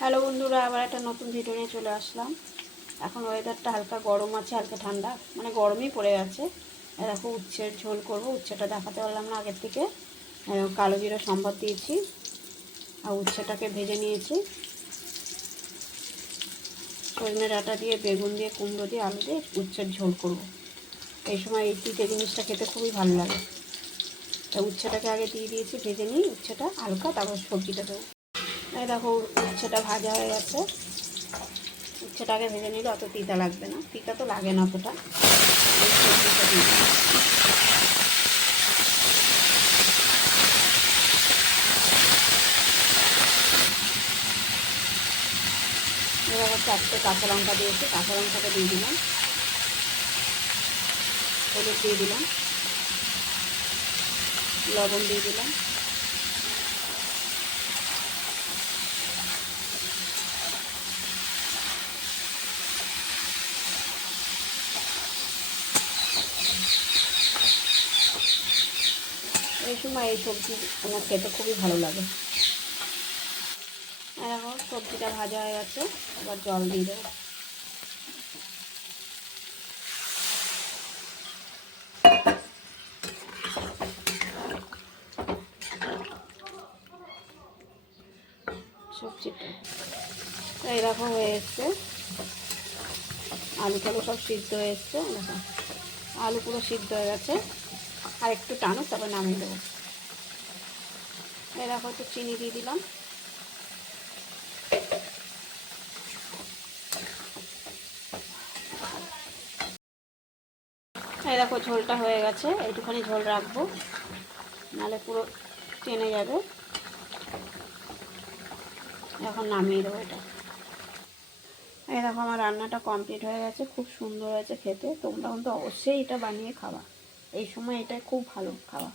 Hello বন্ধুরা, আবার একটা নতুন ভিডিও নিয়ে চলে আসলাম। এখন ওয়েদারটা হালকা গরম আছে, হালকা ঠান্ডা, মানে গরমই পড়ে আছে। দেখো উচ্ছের ঝোল করব। উচ্ছেটা দেখাতে পারলাম না আগের থেকে। কালো জিরা সম্বাদ দিয়েছি আর উচ্ছেটাকে ভেজে নিয়েছি। সজনে ডাঁটা দিয়ে, বেগুন দিয়ে, কুমড়ো দিয়ে, আলু দিয়ে উচ্ছের ঝোল করব। এই সময় এই তিতে জিনিসটা খেতে খুবই ভালো লাগে। তা উচ্ছেটাকে আগে দিয়ে দিয়েছি, ভেজে নিই উচ্ছেটা হালকা, তারপর সবজিটা দেবো। এই দেখো উচ্ছেটা ভাজা হয়ে গেছে। উচ্ছেটাকে ভেজে নিলে অত তিতা লাগবে না, তিতা তো লাগে না অতটা। এই সবজিটা দিয়ে এবার 4টে কাঁচা লঙ্কা দিয়েছি, কাঁচা লঙ্কাটা দিয়ে দিলাম, হলুদ দিয়ে দিলাম, লবণ দিয়ে দিলাম, এই সময় এই সবজি আমার খেতে খুবই ভালো লাগে। এরকম সবজিটা ভাজা হয়ে গেছে, এবার জল দিয়ে দেবো। সবজিটা এইরকম হয়ে এসছে, আলু টালু সব সিদ্ধ হয়ে এসছে। দেখো আলু পুরো সিদ্ধ হয়ে গেছে, আর একটু টানো, তারপর নামিয়ে দেবো। এরকম একটু চিনি দিয়ে দিলাম। এই দেখো ঝোলটা হয়ে গেছে, এইটুখানি ঝোল রাখবো, নাহলে পুরো টেনে যাবে। এখন নামিয়ে দেবো এটা। এই দেখো আমার রান্নাটা কমপ্লিট হয়ে গেছে, খুব সুন্দর হয়েছে খেতে। তোমরা কিন্তু অবশ্যই এটা বানিয়ে খাওয়া, এই সময় এটা খুব ভালো খাওয়া।